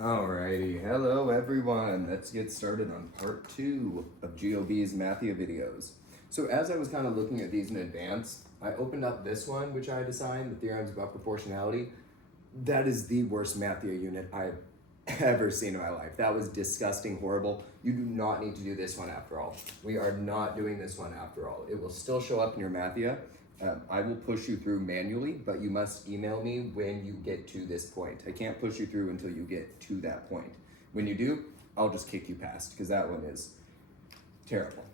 Alrighty, hello everyone. Let's get started on part 2 of GOB's MATHia videos. So as I was kind of looking at these in advance, I opened up this one, which I had assigned, the theorems about proportionality. That is the worst MATHia unit I've ever seen in my life. That was disgusting, horrible. You do not need to do this one after all. We are not doing this one after all. It will still show up in your MATHia. I will push you through manually, but you must email me when you get to this point. I can't push you through until you get to that point. When you do, I'll just kick you past because that one is terrible.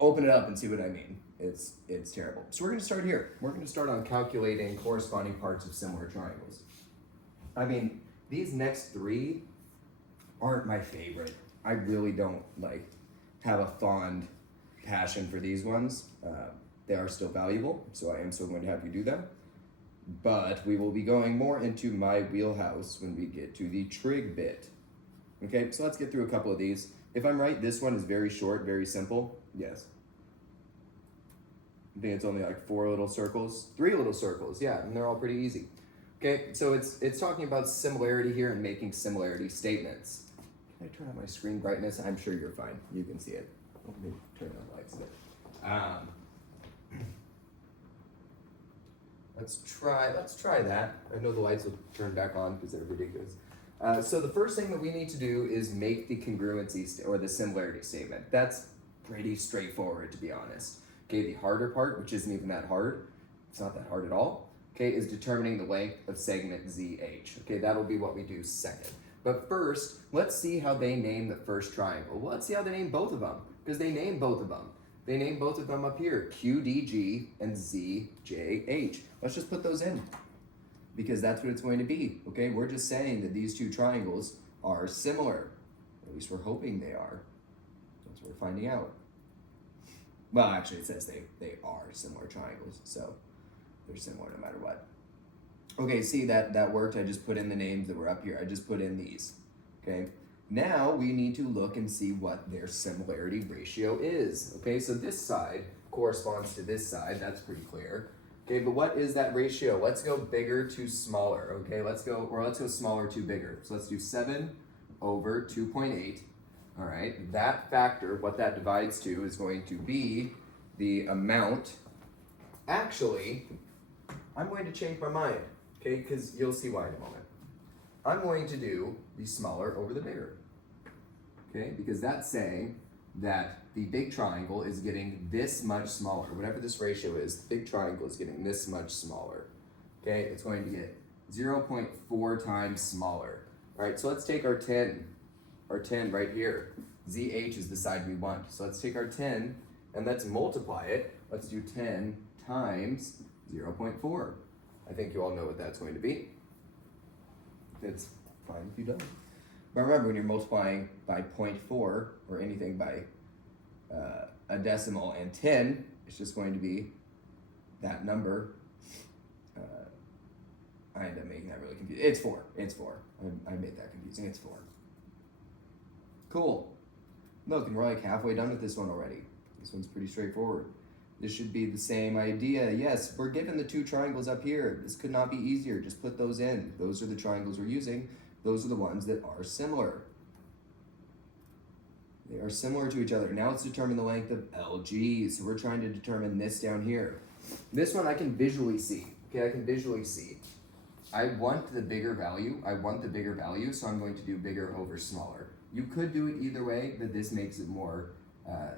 Open it up and see what I mean. It's terrible. So we're going to start here. We're going to start on calculating corresponding parts of similar triangles. I mean, these next three aren't my favorite. I really don't have a fond passion for these ones. They are still valuable, so I am still going to have you do them. But we will be going more into my wheelhouse when we get to the trig bit. Okay, so let's get through a couple of these. If I'm right, this one is very short, very simple. Yes. I think it's only like 4 little circles, 3 little circles, yeah, and they're all pretty easy. Okay, so it's talking about similarity here and making similarity statements. Can I turn on my screen brightness? I'm sure you're fine. You can see it. Let me turn on the lights a bit. Let's try that. I know the lights will turn back on because they're ridiculous. So the first thing that we need to do is make the congruency or the similarity statement. That's pretty straightforward, to be honest. Okay, the harder part, which isn't even that hard, it's not that hard at all, okay, is determining the length of segment ZH. Okay, that'll be what we do second. But first, let's see how they name the first triangle. Well, let's see how they name both of them, because they name both of them. They name both of them up here, QDG and ZJH. Let's just put those in, because that's what it's going to be, okay? We're just saying that these two triangles are similar. At least we're hoping they are. That's what we're finding out. Well, actually, it says they are similar triangles, so they're similar no matter what. Okay, see, that worked. I just put in the names that were up here. I just put in these, okay? Now we need to look and see what their similarity ratio is. Okay, so this side corresponds to this side. That's pretty clear. Okay, but what is that ratio? Let's go bigger to smaller. Okay, let's go smaller to bigger. So let's do 7 over 2.8. All right, that factor, what that divides to is going to be the amount. Actually, I'm going to change my mind, okay, because you'll see why in a moment. I'm going to do the smaller over the bigger, okay, because that's saying that the big triangle is getting this much smaller. Whatever this ratio is, the big triangle is getting this much smaller, okay? It's going to get 0.4 times smaller. All right, so let's take our 10 right here. ZH is the side we want. So let's take our 10 and let's multiply it. Let's do 10 times 0.4. I think you all know what that's going to be. It's fine if you don't. But remember, when you're multiplying by 0.4 or anything by a decimal and 10, it's just going to be that number. I end up making that really confusing. It's 4. It's 4. I made that confusing. It's 4. Cool. Look, and we're like halfway done with this one already. This one's pretty straightforward. This should be the same idea. Yes, we're given the 2 triangles up here. This could not be easier. Just put those in. Those are the triangles we're using. Those are the ones that are similar. They are similar to each other. Now let's determine the length of LG. So we're trying to determine this down here. This one I can visually see. Okay, I can visually see. I want the bigger value. So I'm going to do bigger over smaller. You could do it either way, but this makes it more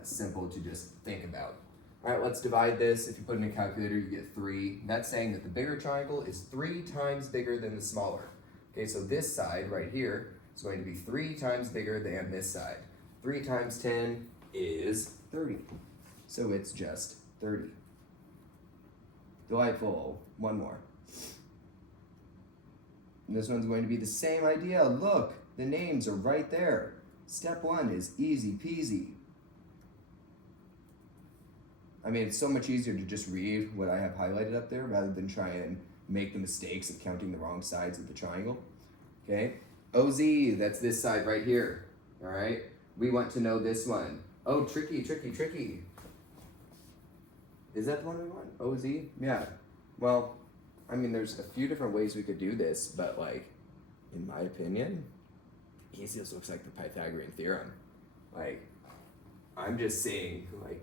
simple to just think about. All right, let's divide this. If you put in a calculator, you get 3. That's saying that the bigger triangle is 3 times bigger than the smaller. Okay, so this side right here is going to be 3 times bigger than this side. 3 times 10 is 30. So it's just 30. Delightful. One more. And this one's going to be the same idea. Look, the names are right there. Step 1 is easy peasy. I mean, it's so much easier to just read what I have highlighted up there rather than try and make the mistakes of counting the wrong sides of the triangle. Okay, OZ, that's this side right here. All right, we want to know this one. Oh, tricky. Is that the one we want? OZ? Yeah. Well, I mean, there's a few different ways we could do this, but like, in my opinion, This looks like the Pythagorean theorem. Like, I'm just seeing like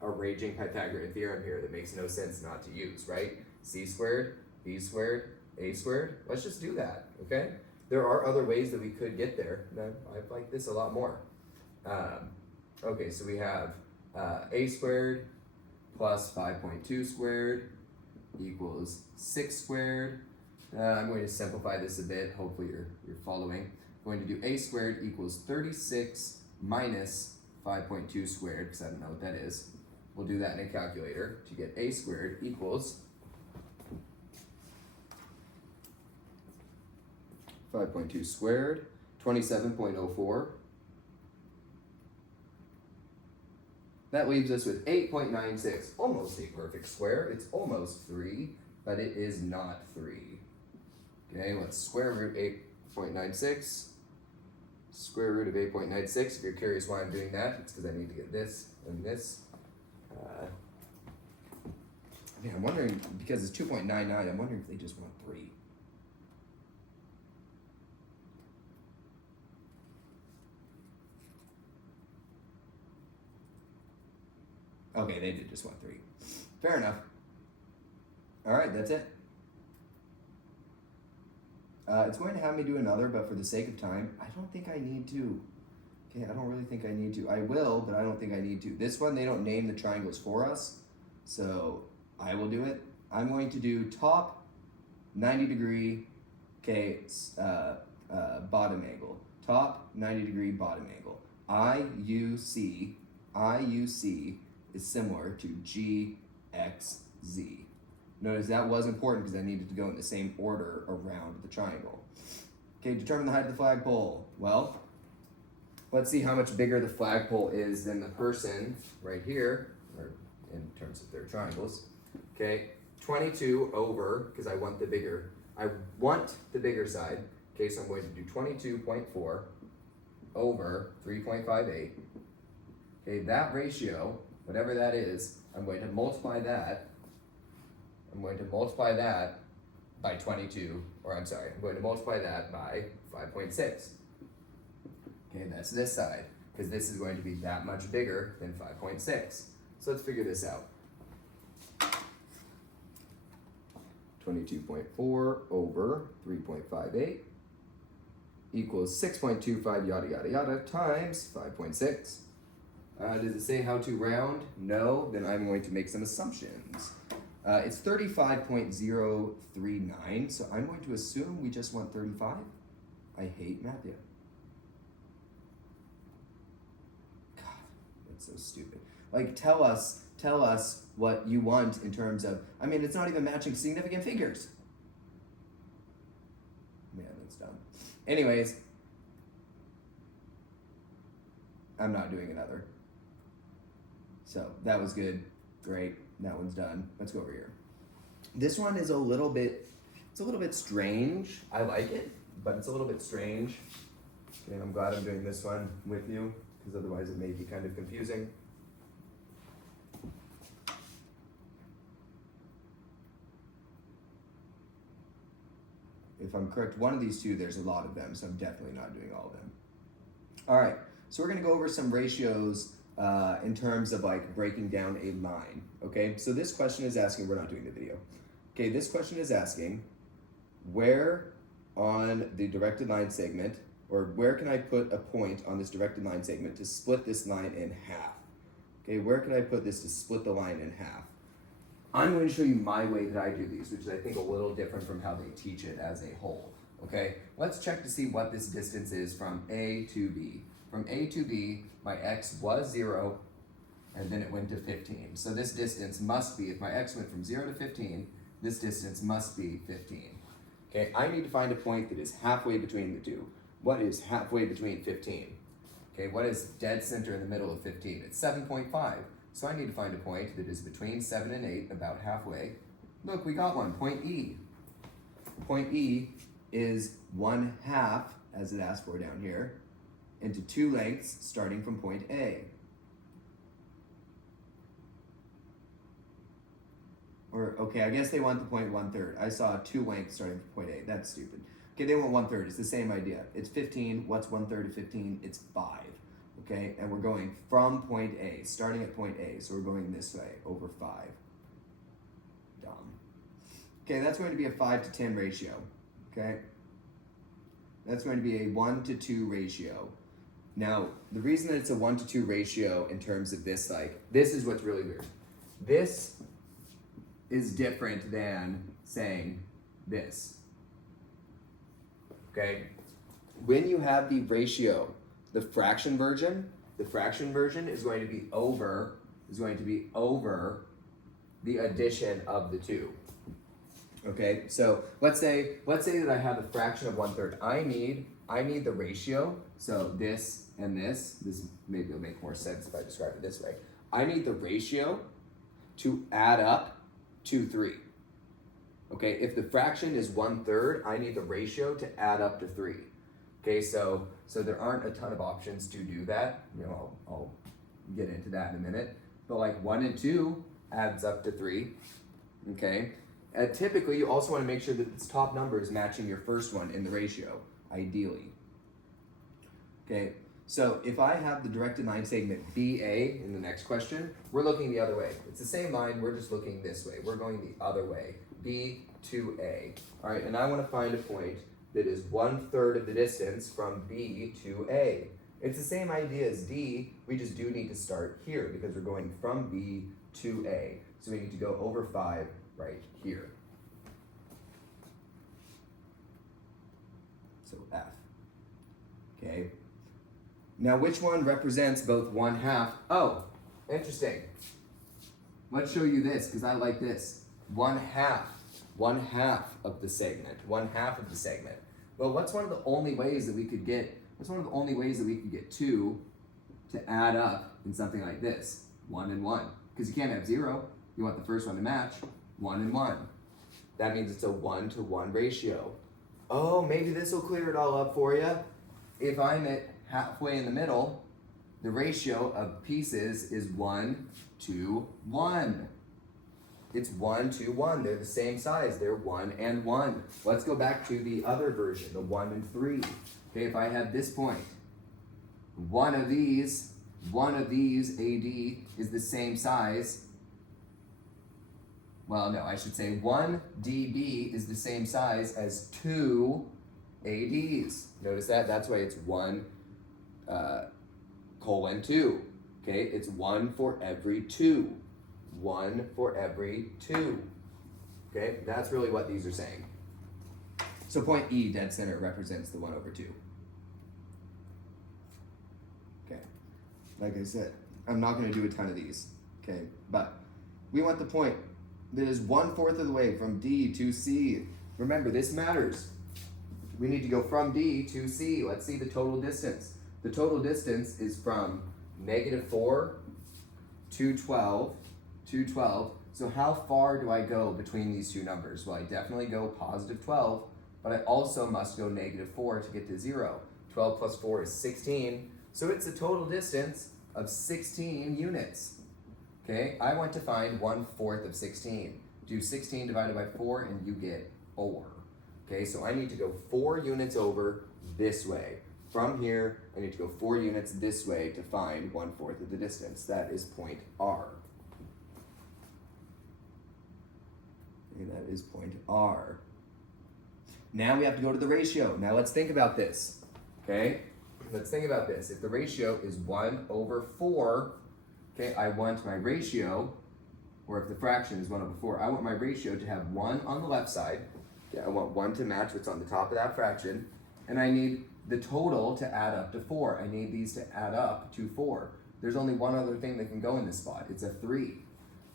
a raging Pythagorean theorem here that makes no sense not to use, right? C squared, B squared, A squared. Let's just do that, okay? There are other ways that we could get there. I like this a lot more. Okay, so we have A squared plus 5.2 squared equals 6 squared. I'm going to simplify this a bit. Hopefully you're following. I'm going to do A squared equals 36 minus 5.2 squared, because I don't know what that is. We'll do that in a calculator to get A squared equals 5.2 squared, 27.04. That leaves us with 8.96, almost a perfect square. It's almost 3, but it is not 3. Okay, let's square root 8.96. Square root of 8.96. If you're curious why I'm doing that, it's because I need to get this and this. I'm wondering, because it's 2.99, I'm wondering if they just want 3. Okay, they did just want 3. Fair enough. All right, that's it. It's going to have me do another, but for the sake of time, I don't think I need to. Okay, I don't really think I need to. I will, but I don't think I need to. This one, they don't name the triangles for us, so I will do it. I'm going to do top 90 degree, okay, bottom angle. Top 90 degree bottom angle. IUC is similar to GXZ. Notice that was important because I needed to go in the same order around the triangle. Okay, determine the height of the flagpole. Well, let's see how much bigger the flagpole is than the person right here, or in terms of their triangles. Okay, 22 over, because I want the bigger side. Okay, so I'm going to do 22.4 over 3.58. Okay, that ratio, whatever that is, I'm going to multiply that by 22, or I'm sorry, I'm going to multiply that by 5.6. Okay, that's this side, because this is going to be that much bigger than 5.6. So let's figure this out. 22.4 over 3.58 equals 6.25 yada yada yada times 5.6. Does it say how to round? No, then I'm going to make some assumptions. It's 35.039, so I'm going to assume we just want 35. I hate MATHia. God, that's so stupid. Like, tell us what you want in terms of, I mean, it's not even matching significant figures. Man, that's dumb. Anyways, I'm not doing another. So that was good, great. That one's done. Let's go over here. This one is a little bit strange. I like it, but it's a little bit strange. And I'm glad I'm doing this one with you, because otherwise it may be kind of confusing. If I'm correct, one of these two, there's a lot of them, so I'm definitely not doing all of them. All right, so we're gonna go over some ratios in terms of like breaking down a line, okay? So this question is asking, we're not doing the video. Okay, this question is asking, where on the directed line segment, or where can I put a point on this directed line segment to split this line in half? Okay, where can I put this to split the line in half? I'm going to show you my way that I do these, which is I think a little different from how they teach it as a whole, okay? Let's check to see what this distance is from A to B. From A to B, my x was 0, and then it went to 15. So this distance must be, if my x went from 0 to 15, this distance must be 15. Okay, I need to find a point that is halfway between the two. What is halfway between 15? Okay, what is dead center in the middle of 15? It's 7.5. So I need to find a point that is between 7 and 8, about halfway. Look, we got one, point E. Point E is 1/2, as it asked for down here, into 2 lengths starting from point A. Or, okay, I guess they want the point 1/3. I saw 2 lengths starting from point A. That's stupid. Okay, they want 1/3. It's the same idea. It's 15. What's 1/3 of 15? It's 5. Okay, and we're going from point A, starting at point A. So we're going this way, over 5. Dumb. Okay, that's going to be a 5 to 10 ratio. Okay, that's going to be a 1 to 2 ratio. Now, the reason that it's a 1 to 2 ratio in terms of this, like, this is what's really weird. This is different than saying this. Okay? When you have the ratio, the fraction version is going to be over the addition of the two. Okay? So let's say that I have a fraction of 1/3. I need the ratio, so this and this maybe will make more sense if I describe it this way. I need the ratio to add up to 3. Okay, if the fraction is 1/3, I need the ratio to add up to 3. Okay, so there aren't a ton of options to do that. You know, I'll get into that in a minute. But like 1 and 2 adds up to 3. Okay, and typically you also want to make sure that this top number is matching your first one in the ratio, ideally. Okay, so if I have the directed line segment BA in the next question, we're looking the other way. It's the same line, we're just looking this way. We're going the other way, B to A. All right, and I want to find a point that is 1/3 of the distance from B to A. It's the same idea as D, we just do need to start here because we're going from B to A. So we need to go over 5 right here. So F. Okay. Now, which one represents both 1/2? Oh, interesting. Let's show you this, because I like this. 1/2 of the segment. 1/2 of the segment. Well, what's one of the only ways that we could get 2 to add up in something like this? 1 and 1. Because you can't have 0. You want the first one to match. 1 and 1. That means it's a 1 to 1 ratio. Oh, maybe this will clear it all up for you. If I'm at halfway in the middle, the ratio of pieces is 1 to 1. It's 1 to 1. They're the same size. They're 1 and 1. Let's go back to the other version, the 1 and 3. Okay, if I have this point, one of these AD is the same size. Well, no, I should say 1 dB is the same size as 2 ADs. Notice that? That's why it's 1 colon 2. Okay, it's 1 for every 2. 1 for every 2. Okay, that's really what these are saying. So point E, dead center, represents the 1 over 2. Okay, like I said, I'm not going to do a ton of these. Okay, but we want the point that is 1/4 of the way from D to C. Remember, this matters. We need to go from D to C. Let's see the total distance. The total distance is from -4 to 12. So how far do I go between these two numbers? Well, I definitely go positive 12, but I also must go -4 to get to 0. 12 plus 4 is 16. So it's a total distance of 16 units. Okay, I want to find 1/4 of 16. Do 16 divided by 4 and you get 4. Okay, so I need to go 4 units over this way. From here, I need to go 4 units this way to find 1/4 of the distance. That is point R. Okay, that is point R. Now we have to go to the ratio. Now let's think about this. Okay, let's think about this. If the ratio is 1 over 4, okay, I want my ratio, or if the fraction is 1 over 4, I want my ratio to have 1 on the left side. Okay, I want 1 to match what's on the top of that fraction, and I need the total to add up to 4. I need these to add up to 4. There's only one other thing that can go in this spot. It's a 3.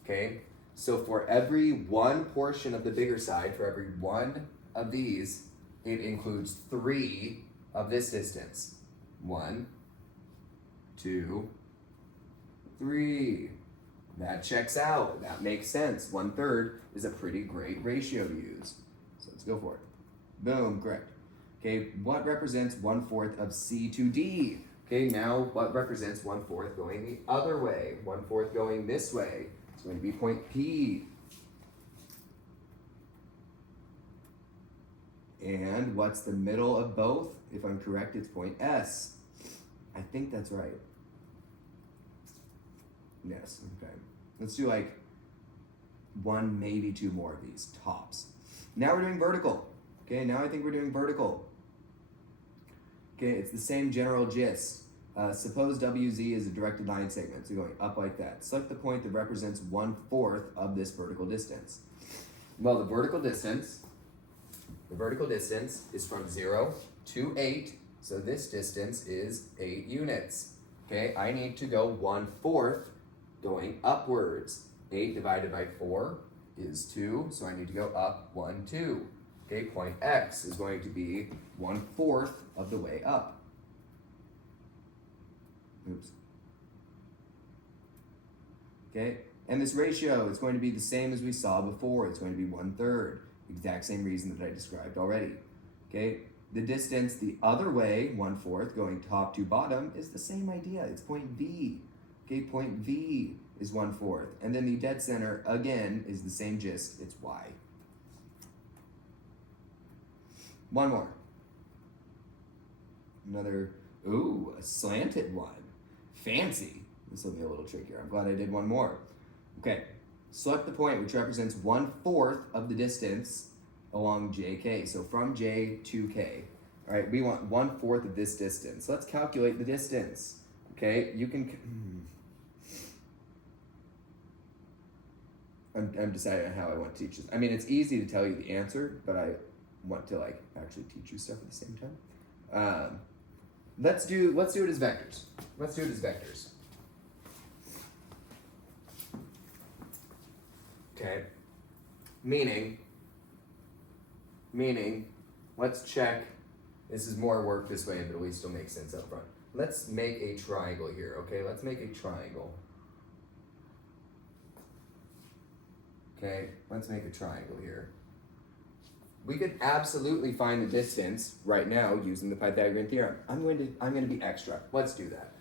Okay, so for every one portion of the bigger side, for every one of these, it includes 3 of this distance. 1, 2, 3. That checks out. That makes sense. 1/3 is a pretty great ratio to use. So let's go for it. Boom, correct. Okay, what represents 1/4 of C to D? Okay, now what represents 1/4 going the other way? 1/4 going this way. It's going to be point P. And what's the middle of both? If I'm correct, it's point S. I think that's right. Yes, okay. Let's do like one, maybe two more of these, tops. Now we're doing vertical. Okay, now I think we're doing vertical. Okay, it's the same general gist. Suppose WZ is a directed line segment, so going up like that. Select the point that represents 1/4 of this vertical distance. Well, the vertical distance is from 0 to 8, so this distance is 8 units. Okay, I need to go 1/4 going upwards. 8 divided by 4 is 2, so I need to go up 1, 2. Okay, point X is going to be 1/4 of the way up. Oops. Okay, and this ratio is going to be the same as we saw before. It's going to be 1/3. Exact same reason that I described already. Okay, the distance the other way, 1/4, going top to bottom, is the same idea. It's point V. Okay, point V is 1/4. And then the dead center, again, is the same gist. It's Y. One more. Another, ooh, a slanted one. Fancy. This will be a little trickier. I'm glad I did one more. Okay, select the point which represents 1/4 of the distance along JK. So from J to K. All right, we want 1/4 of this distance. Let's calculate the distance. Okay, you can. I'm deciding on how I want to teach this. I mean, it's easy to tell you the answer, but I want to like actually teach you stuff at the same time. Let's do it as vectors. Let's do it as vectors. Okay. Meaning, let's check. This is more work this way, but at least it'll make sense up front. Let's make a triangle here, okay? Let's make a triangle. Okay, let's make a triangle here. We could absolutely find the distance right now using the Pythagorean theorem. I'm going to be extra. Let's do that.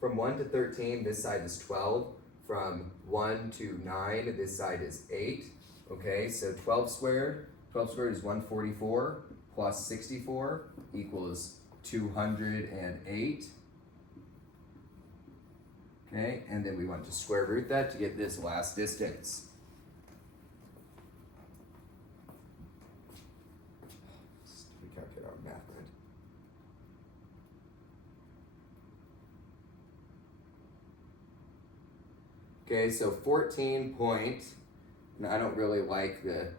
From 1 to 13, this side is 12. From 1 to 9, this side is 8. Okay, so 12 squared is 144 plus 64 equals 208. Okay, and then we want to square root that to get this last distance. Calculate our math mind. Okay, so 14 point, and I don't really like the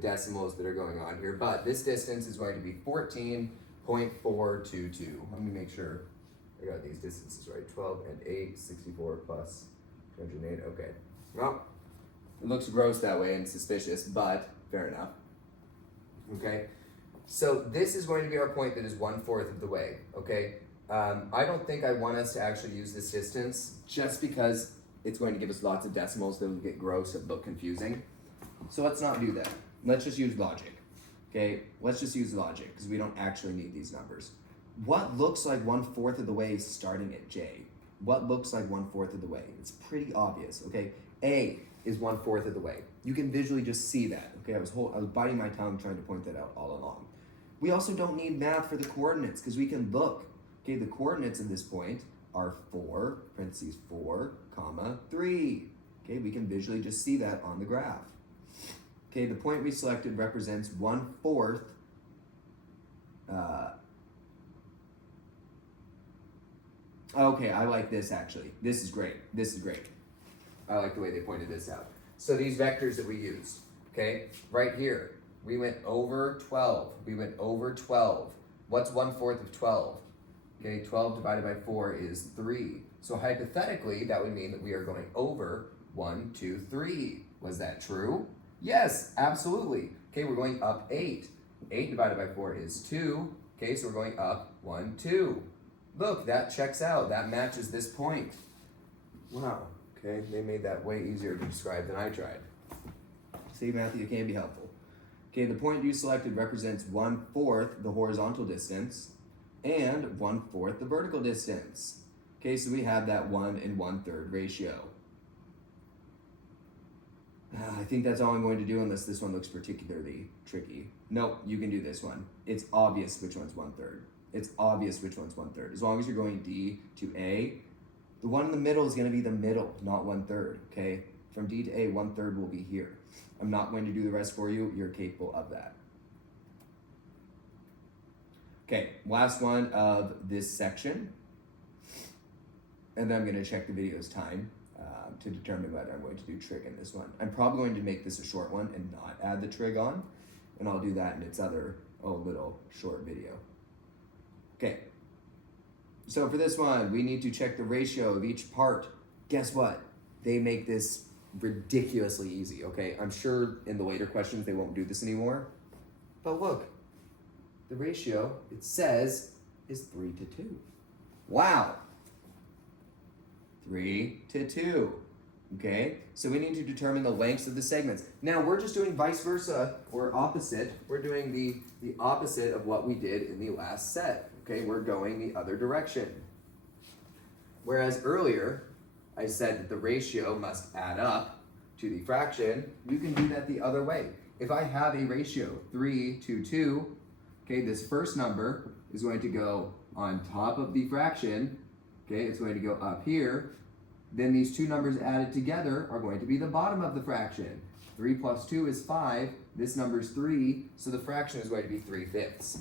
decimals that are going on here, but this distance is going to be 14.422. Let me make sure I got these distances right. 12 and 8, 64 plus 208. Okay, well, it looks gross that way and suspicious, but fair enough. Okay. So this is going to be our point that is 1/4 of the way, okay? I don't think I want us to actually use this distance just because it's going to give us lots of decimals that will get gross and look confusing. So let's not do that. Let's just use logic, okay? Let's just use logic because we don't actually need these numbers. What looks like 1/4 of the way starting at J? What looks like 1/4 of the way? It's pretty obvious, okay? A is 1/4 of the way. You can visually just see that, okay? I was biting my tongue trying to point that out all along. We also don't need math for the coordinates because we can look. Okay, the coordinates in this point are 4, parentheses 4, comma 3. Okay, we can visually just see that on the graph. Okay, the point we selected represents 1/4. Okay, I like this actually. This is great. I like the way they pointed this out. So these vectors that we used, okay, right here. We went over 12. What's 1/4 of 12? Okay, 12 divided by 4 is 3. So hypothetically, that would mean that we are going over 1, 2, 3. Was that true? Yes, absolutely. Okay, we're going up 8. 8 divided by 4 is 2. Okay, so we're going up 1, 2. Look, that checks out. That matches this point. Wow. Okay, they made that way easier to describe than I tried. See, MATHia can be helpful. Okay, the point you selected represents 1/4 the horizontal distance and 1/4 the vertical distance. Okay, so we have that 1 and 1/3 ratio. I think that's all I'm going to do unless this one looks particularly tricky. Nope, you can do this one. It's obvious which one's 1/3. It's obvious which one's 1/3. As long as you're going D to A, the one in the middle is going to be the middle, not 1/3, okay? From D to A, 1/3 will be here. I'm not going to do the rest for you. You're capable of that. Okay, last one of this section. And then I'm going to check the video's time to determine whether I'm going to do trig in this one. I'm probably going to make this a short one and not add the trig on. And I'll do that in its other little short video. Okay, so for this one, we need to check the ratio of each part. Guess what? They make this ridiculously easy, okay? I'm sure in the later questions they won't do this anymore. But look, the ratio, it says, is 3 to 2. Wow. 3 to 2. Okay, so we need to determine the lengths of the segments. Now we're just doing vice versa, or opposite. We're doing the opposite of what we did in the last set. Okay, we're going the other direction. Whereas earlier, I said that the ratio must add up to the fraction, you can do that the other way. If I have a ratio 3 to 2, okay, this first number is going to go on top of the fraction. Okay, it's going to go up here. Then these two numbers added together are going to be the bottom of the fraction. 3 plus 2 is 5. This number is 3, so the fraction is going to be 3/5.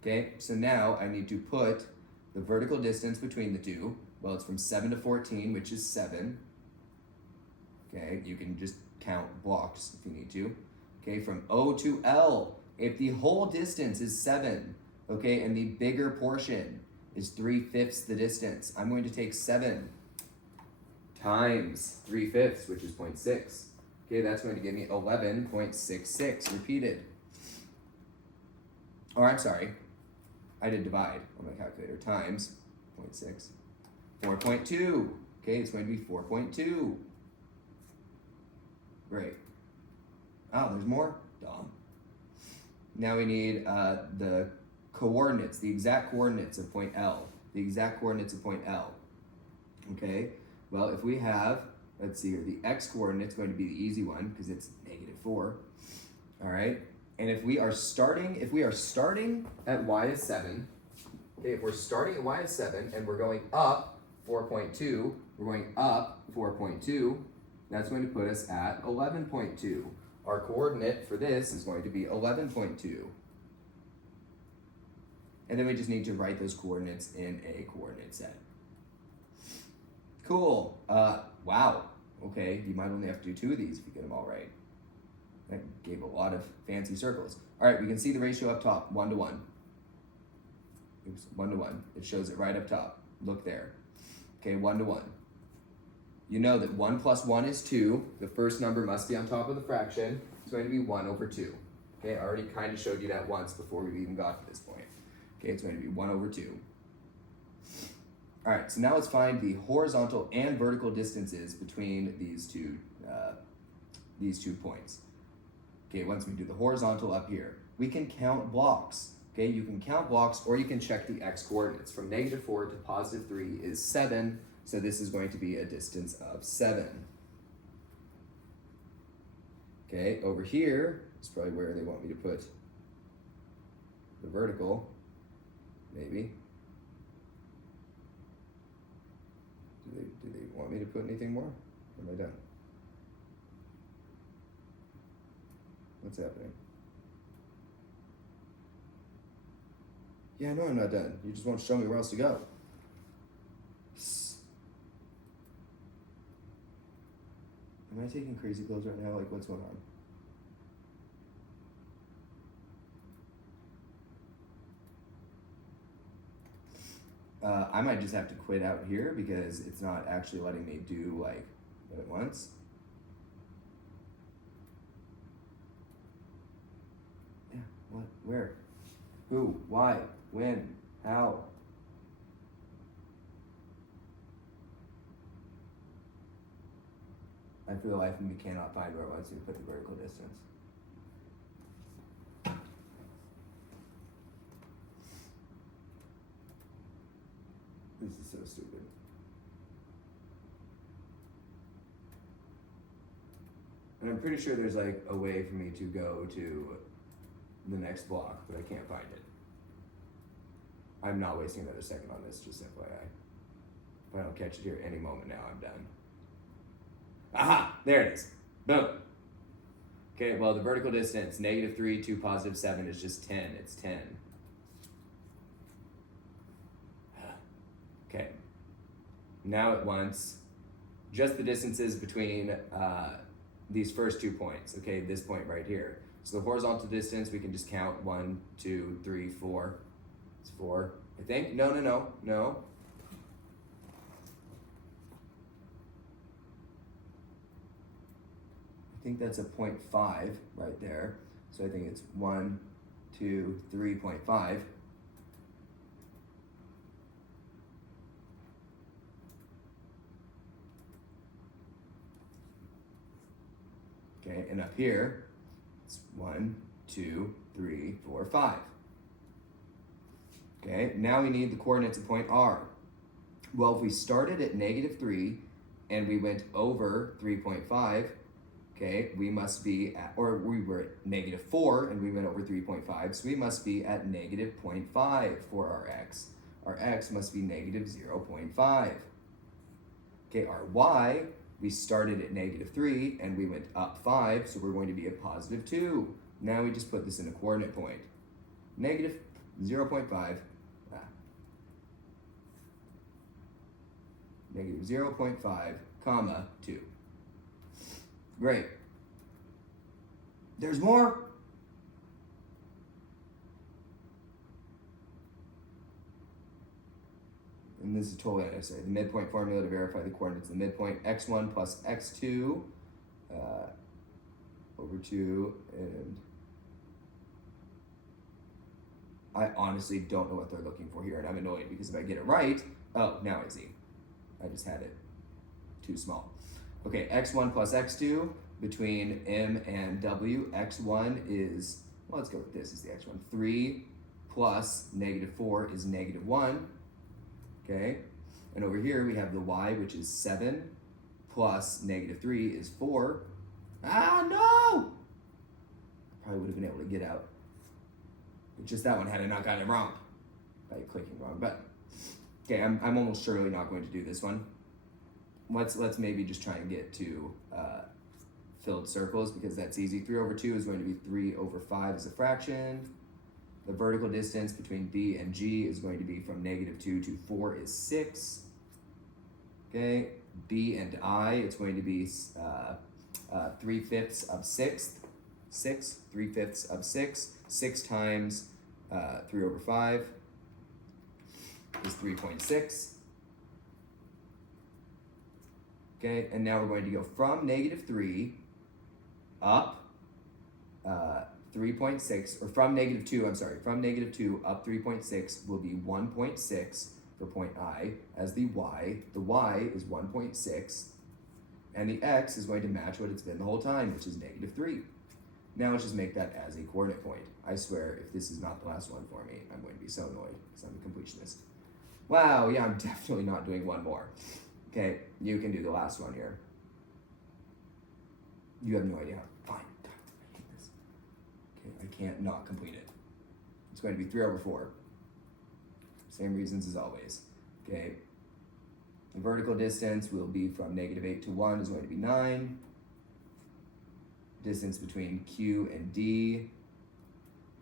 Okay, so now I need to put the vertical distance between the two. Well, it's from 7 to 14, which is 7. Okay, you can just count blocks if you need to. Okay, from O to L, if the whole distance is 7, okay, and the bigger portion is 3/5 the distance, I'm going to take 7 times 3/5, which is 0.6. Okay, that's going to give me 11.66 repeated. Or I'm sorry, I did divide on my calculator. Times 0.6. 4.2. Okay, it's going to be 4.2. Great. Oh, there's more? Dumb. Now we need the coordinates, the exact coordinates of point L. The exact coordinates of point L. Okay, well, if we have, let's see here, the x coordinate's going to be the easy one because it's -4. All right, and if we are starting at y is 7, okay, if we're starting at y is 7 and we're going up 4.2, we're going up 4.2, that's going to put us at 11.2. Our coordinate for this is going to be 11.2. And then we just need to write those coordinates in a coordinate set. Cool. Wow. Okay, you might only have to do 2 of these if you get them all right. That gave a lot of fancy circles. All right, we can see the ratio up top, 1 to 1. Oops, 1 to 1. It shows it right up top. Look there. Okay, 1 to 1. You know that 1 plus 1 is 2. The first number must be on top of the fraction. It's going to be 1 over 2. Okay, I already kind of showed you that once before we even got to this point. Okay, it's going to be 1 over 2. All right, so now let's find the horizontal and vertical distances between these two points. Okay, once we do the horizontal up here, we can count blocks. Okay, you can count blocks or you can check the x coordinates. From -4 to +3 is 7, so this is going to be a distance of 7. Okay, over here is probably where they want me to put the vertical. Maybe. Do they want me to put anything more? Or am I done? What's happening? Yeah, no, I'm not done. You just won't show me where else to go. Am I taking crazy pills right now? Like, what's going on? I might just have to quit out here because it's not actually letting me do like what it wants. Yeah, what, where, who, why, when, how? I for the life of me cannot find where it wants me to put the vertical distance. This is so stupid. And I'm pretty sure there's like a way for me to go to the next block, but I can't find it. I'm not wasting another second on this, just FYI. If I don't catch it here any moment now, I'm done. Aha! There it is. Boom. Okay, well, the vertical distance, -3 to +7 is just 10. It's 10. Okay. Now it wants just the distances between these first 2 points. Okay, this point right here. So the horizontal distance, we can just count 1, 2, 3, 4. It's 4, I think. No. I think that's a 0.5 right there. So I think it's 1, 2, 3.5. Okay, and up here, it's 1, 2, 3, 4, 5. Okay, now we need the coordinates of point R. Well, if we started at -3 and we went over 3.5, okay, we must be at, or we were at -4 and we went over 3.5, so we must be at -0.5 for our x. Our x must be -0.5. Okay, our y, we started at -3 and we went up 5, so we're going to be at +2. Now we just put this in a coordinate point. -0.5, -0.5, comma 2. Great. There's more. And this is totally unnecessary. The midpoint formula to verify the coordinates of the midpoint, x1 plus x2 over 2, and I honestly don't know what they're looking for here, and I'm annoyed because if I get it right, oh, now I see. I just had it too small. Okay, x1 plus x2 between m and w. x1 is, well, let's go with this as the x1. 3 plus -4 is -1. Okay, and over here we have the y, which is 7 plus -3 is 4. Ah, no! Probably would have been able to get out. It's just that one had I not gotten it wrong by clicking the wrong button. Okay, I'm almost surely not going to do this one. Let's maybe just try and get to filled circles because that's easy. 3 over 2 is going to be 3 over 5 as a fraction. The vertical distance between B and G is going to be from -2 to 4 is 6. Okay, B and I, it's going to be 3/5 of 6. 3/5 of 6. 6 times 3 over 5 is 3.6. Okay, and now we're going to go from -3 up 3.6, or from -2, I'm sorry, from -2 up 3.6 will be 1.6 for point I as the y. The y is 1.6, and the x is going to match what it's been the whole time, which is -3. Now let's just make that as a coordinate point. I swear, if this is not the last one for me, I'm going to be so annoyed because I'm a completionist. Wow, yeah, I'm definitely not doing one more. Okay, you can do the last one here. You have no idea. Fine. God, I hate this. Okay, I can't not complete it. It's going to be 3 over 4. Same reasons as always. Okay. The vertical distance will be from -8 to 1 is going to be 9. Distance between Q and D,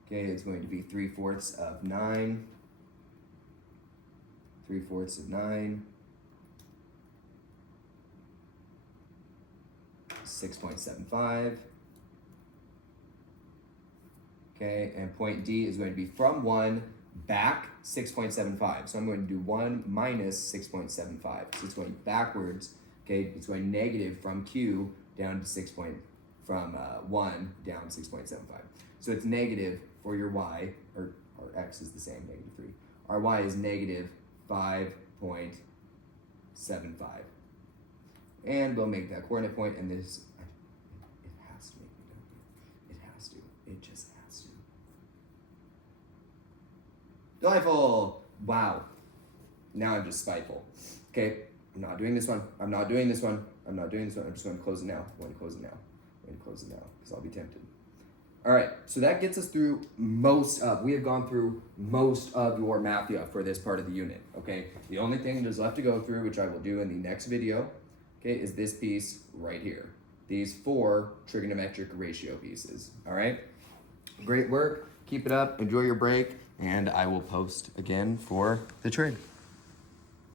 okay, it's going to be 3/4 of 9. 3/4 of 9. 6.75. Okay, and point D is going to be from 1 back 6.75. So I'm going to do 1 minus 6.75. So it's going backwards. Okay, it's going negative from Q down to from 1 down 6.75. So it's negative for your y, or x is the same, -3. Our y is negative 5.75. And we'll make that coordinate point, and this, it has to make me do it. It has to. It just has to. Delightful! Wow. Now I'm just spiteful. Okay, I'm not doing this one. I'm not doing this one. I'm not doing this one. I'm just going to close it now. I'm going to close it now. and close it now because I'll be tempted. All right, so that gets us through we have gone through most of your MATHia for this part of the unit, okay? The only thing that's left to go through, which I will do in the next video, okay, is this piece right here. These 4 trigonometric ratio pieces, all right? Great work, keep it up, enjoy your break, and I will post again for the trig.